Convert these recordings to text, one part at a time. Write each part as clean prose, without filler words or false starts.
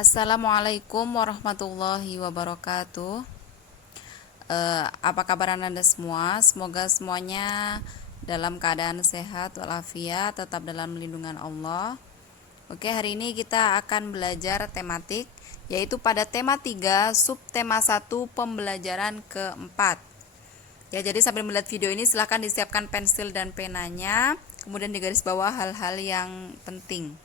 Assalamualaikum warahmatullahi wabarakatuh. Apa kabar Anda semua? Semoga semuanya dalam keadaan sehat walafiat, tetap dalam lindungan Allah. Oke, hari ini kita akan belajar tematik, yaitu pada tema 3, subtema 1, pembelajaran keempat. Ya, jadi sambil melihat video ini silahkan disiapkan pensil dan penanya, kemudian digaris bawah hal-hal yang penting.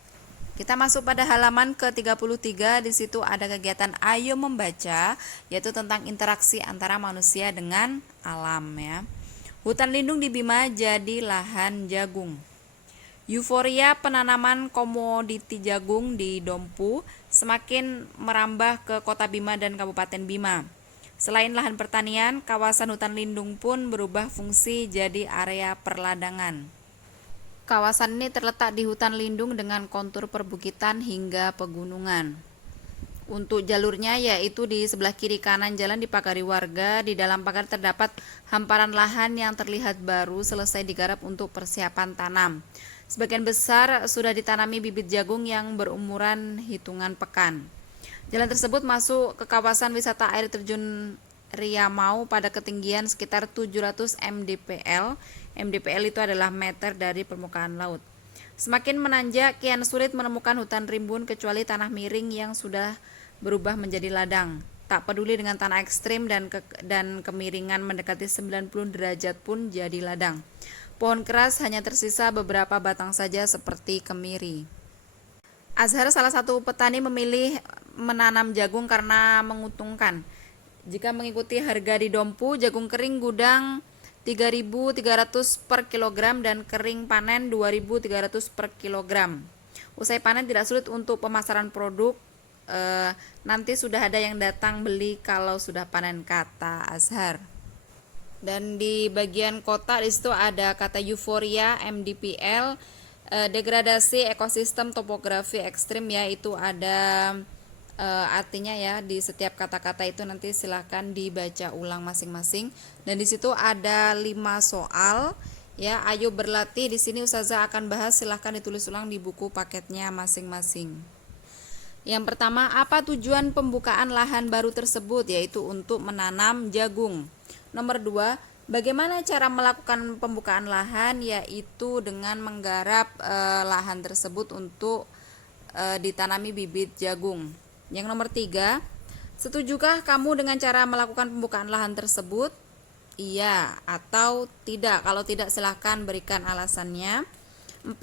Kita masuk pada halaman ke-33, di situ ada kegiatan Ayo Membaca, yaitu tentang interaksi antara manusia dengan alam ya. Hutan lindung di Bima jadi lahan jagung. Euforia penanaman komoditi jagung di Dompu semakin merambah ke Kota Bima dan Kabupaten Bima. Selain lahan pertanian, kawasan hutan lindung pun berubah fungsi jadi area perladangan. Kawasan ini terletak di hutan lindung dengan kontur perbukitan hingga pegunungan. Untuk jalurnya yaitu di sebelah kiri kanan jalan dipagari warga, di dalam pagar terdapat hamparan lahan yang terlihat baru selesai digarap untuk persiapan tanam. Sebagian besar sudah ditanami bibit jagung yang berumuran hitungan pekan. Jalan tersebut masuk ke kawasan wisata air terjun Riamau pada ketinggian sekitar 700 mdpl. MDPL itu adalah meter dari permukaan laut. Semakin menanjak, kian sulit menemukan hutan rimbun kecuali tanah miring yang sudah berubah menjadi ladang. Tak peduli dengan tanah ekstrim dan kemiringan mendekati 90 derajat pun jadi ladang. Pohon keras hanya tersisa beberapa batang saja seperti kemiri. Azhar, salah satu petani, memilih menanam jagung karena menguntungkan. Jika mengikuti harga di Dompu, jagung kering gudang 3.300 per kilogram dan kering panen 2.300 per kilogram. Usai panen tidak sulit untuk pemasaran produk, nanti sudah ada yang datang beli kalau sudah panen, kata Azhar. Dan di bagian kota di situ ada kata euforia, MDPL, degradasi ekosistem topografi ekstrim ya, itu ada artinya ya di setiap kata-kata itu, nanti silahkan dibaca ulang masing-masing. Dan di situ ada 5 soal ya. Ayo berlatih, di sini Ustazah akan bahas, silahkan ditulis ulang di buku paketnya masing-masing. Yang pertama, apa tujuan pembukaan lahan baru tersebut? Yaitu untuk menanam jagung. Nomor 2, bagaimana cara melakukan pembukaan lahan? Yaitu dengan menggarap lahan tersebut untuk ditanami bibit jagung. Yang nomor 3, setujukah kamu dengan cara melakukan pembukaan lahan tersebut? Iya atau tidak? Kalau tidak, silahkan berikan alasannya. 4,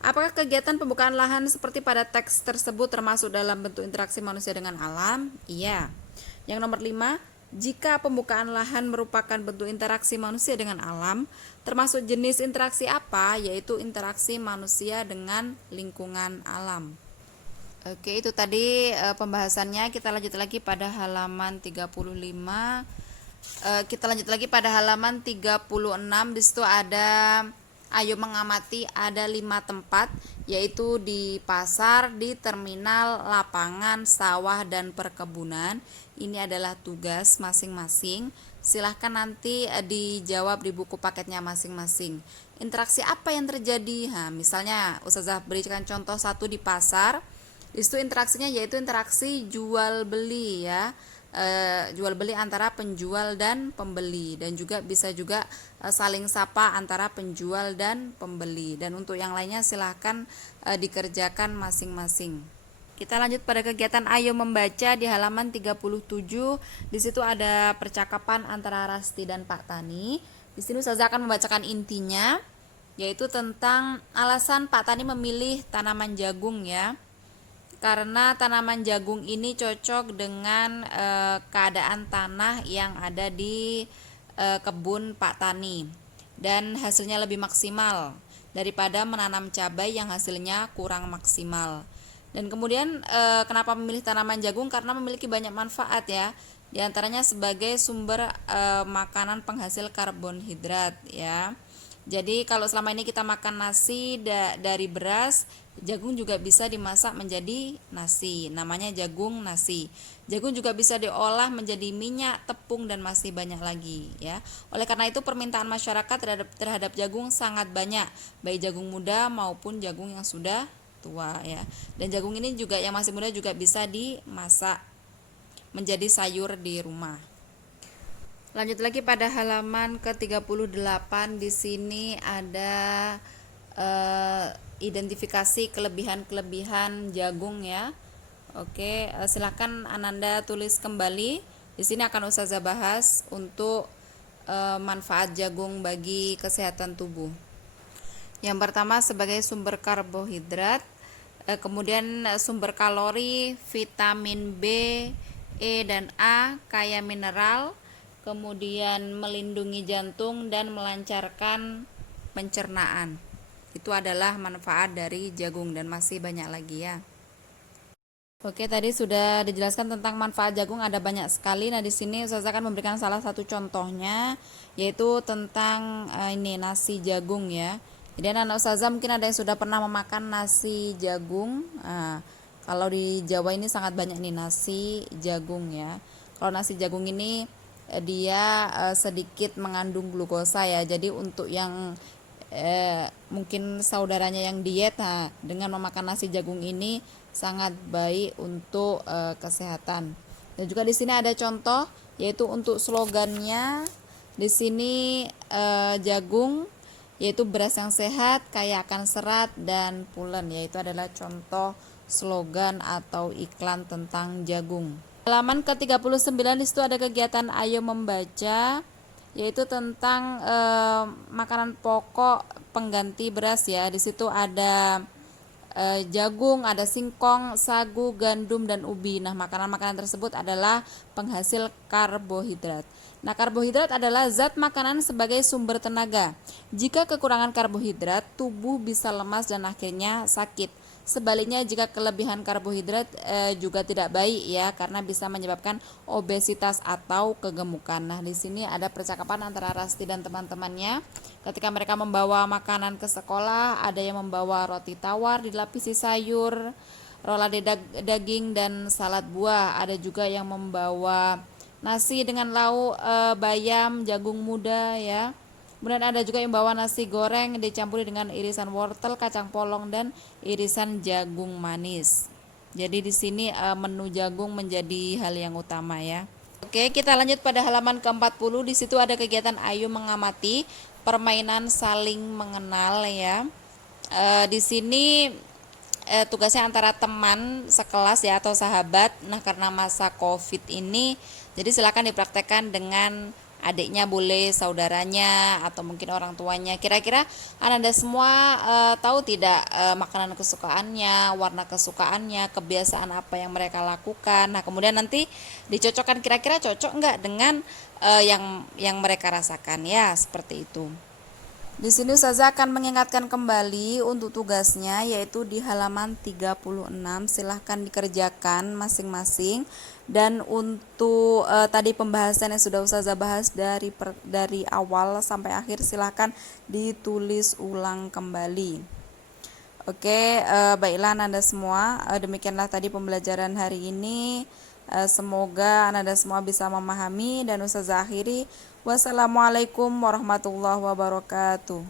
apakah kegiatan pembukaan lahan seperti pada teks tersebut termasuk dalam bentuk interaksi manusia dengan alam? Iya. Yang nomor 5, jika pembukaan lahan merupakan bentuk interaksi manusia dengan alam, termasuk jenis interaksi apa? Yaitu interaksi manusia dengan lingkungan alam. Oke, itu tadi pembahasannya. Kita lanjut lagi pada halaman 35. Kita lanjut lagi pada halaman 36. Di situ ada ayo mengamati, ada 5 tempat, yaitu di pasar, di terminal, lapangan, sawah, dan perkebunan. Ini adalah tugas masing-masing. Silahkan nanti dijawab di buku paketnya masing-masing. Interaksi apa yang terjadi? Misalnya Ustazah berikan contoh 1 di pasar. Di situ interaksinya yaitu interaksi jual beli ya, jual beli antara penjual dan pembeli, dan juga bisa juga saling sapa antara penjual dan pembeli. Dan untuk yang lainnya silahkan dikerjakan masing-masing. Kita lanjut pada kegiatan Ayo Membaca di halaman 37. Di situ ada percakapan antara Rasti dan Pak Tani. Di sini Ustazah akan membacakan intinya, yaitu tentang alasan Pak Tani memilih tanaman jagung ya. Karena tanaman jagung ini cocok dengan keadaan tanah yang ada di kebun Pak Tani, dan hasilnya lebih maksimal daripada menanam cabai yang hasilnya kurang maksimal. Dan kemudian kenapa memilih tanaman jagung? Karena memiliki banyak manfaat ya. Di antaranya sebagai sumber makanan penghasil karbonhidrat ya. Jadi kalau selama ini kita makan nasi dari beras, jagung juga bisa dimasak menjadi nasi, namanya jagung nasi. Jagung juga bisa diolah menjadi minyak, tepung, dan masih banyak lagi ya. Oleh karena itu permintaan masyarakat terhadap jagung sangat banyak, baik jagung muda maupun jagung yang sudah tua ya. Dan jagung ini juga yang masih muda juga bisa dimasak menjadi sayur di rumah. Lanjut lagi pada halaman ke-38, di sini ada identifikasi kelebihan-kelebihan jagung ya. Oke, silakan Ananda tulis kembali. Di sini akan Ustazah bahas untuk manfaat jagung bagi kesehatan tubuh. Yang pertama sebagai sumber karbohidrat, kemudian sumber kalori, vitamin B, E dan A, kaya mineral, kemudian melindungi jantung dan melancarkan pencernaan. Itu adalah manfaat dari jagung dan masih banyak lagi ya. Oke, tadi sudah dijelaskan tentang manfaat jagung, ada banyak sekali. Nah, di sini Ustazah akan memberikan salah satu contohnya, yaitu tentang ini nasi jagung ya. Jadi anak Ustazah mungkin ada yang sudah pernah memakan nasi jagung. Nah, kalau di Jawa ini sangat banyak nih nasi jagung ya. Kalau nasi jagung ini dia sedikit mengandung glukosa ya. Jadi untuk yang mungkin saudaranya yang diet, nah dengan memakan nasi jagung ini sangat baik untuk kesehatan. Dan juga di sini ada contoh, yaitu untuk slogannya di sini jagung yaitu beras yang sehat, kaya akan serat dan pulen, yaitu adalah contoh slogan atau iklan tentang jagung. Halaman ke-39 disitu ada kegiatan Ayo Membaca, yaitu tentang makanan pokok pengganti beras ya. Di situ ada jagung, ada singkong, sagu, gandum dan ubi. Nah, makanan-makanan tersebut adalah penghasil karbohidrat. Nah, karbohidrat adalah zat makanan sebagai sumber tenaga. Jika kekurangan karbohidrat, tubuh bisa lemas dan akhirnya sakit. Sebaliknya, jika kelebihan karbohidrat juga tidak baik ya, karena bisa menyebabkan obesitas atau kegemukan. Nah, di sini ada percakapan antara Rasti dan teman-temannya. Ketika mereka membawa makanan ke sekolah, ada yang membawa roti tawar dilapisi sayur, rolade daging dan salad buah. Ada juga yang membawa nasi dengan lauk bayam, jagung muda ya. Kemudian ada juga yang bawa nasi goreng dicampuri dengan irisan wortel, kacang polong dan irisan jagung manis. Jadi di sini menu jagung menjadi hal yang utama ya. Oke, kita lanjut pada halaman ke-40. Di situ ada kegiatan Ayo Mengamati, permainan saling mengenal ya. Di sini tugasnya antara teman sekelas ya atau sahabat. Nah, karena masa Covid ini, jadi silakan dipraktekkan dengan adiknya, boleh saudaranya atau mungkin orang tuanya. Kira-kira Anda semua tahu tidak makanan kesukaannya, warna kesukaannya, kebiasaan apa yang mereka lakukan. Nah, kemudian nanti dicocokkan kira-kira cocok enggak dengan yang mereka rasakan ya, seperti itu. Di sini Ustazah akan mengingatkan kembali untuk tugasnya, yaitu di halaman 36. Silahkan dikerjakan masing-masing. Dan untuk tadi pembahasan yang sudah Ustazah bahas dari awal sampai akhir, silahkan ditulis ulang kembali. Oke, baiklah Anda semua, demikianlah tadi pembelajaran hari ini. Semoga Anda semua bisa memahami, dan Ustazah akhiri. Wassalamualaikum warahmatullahi wabarakatuh.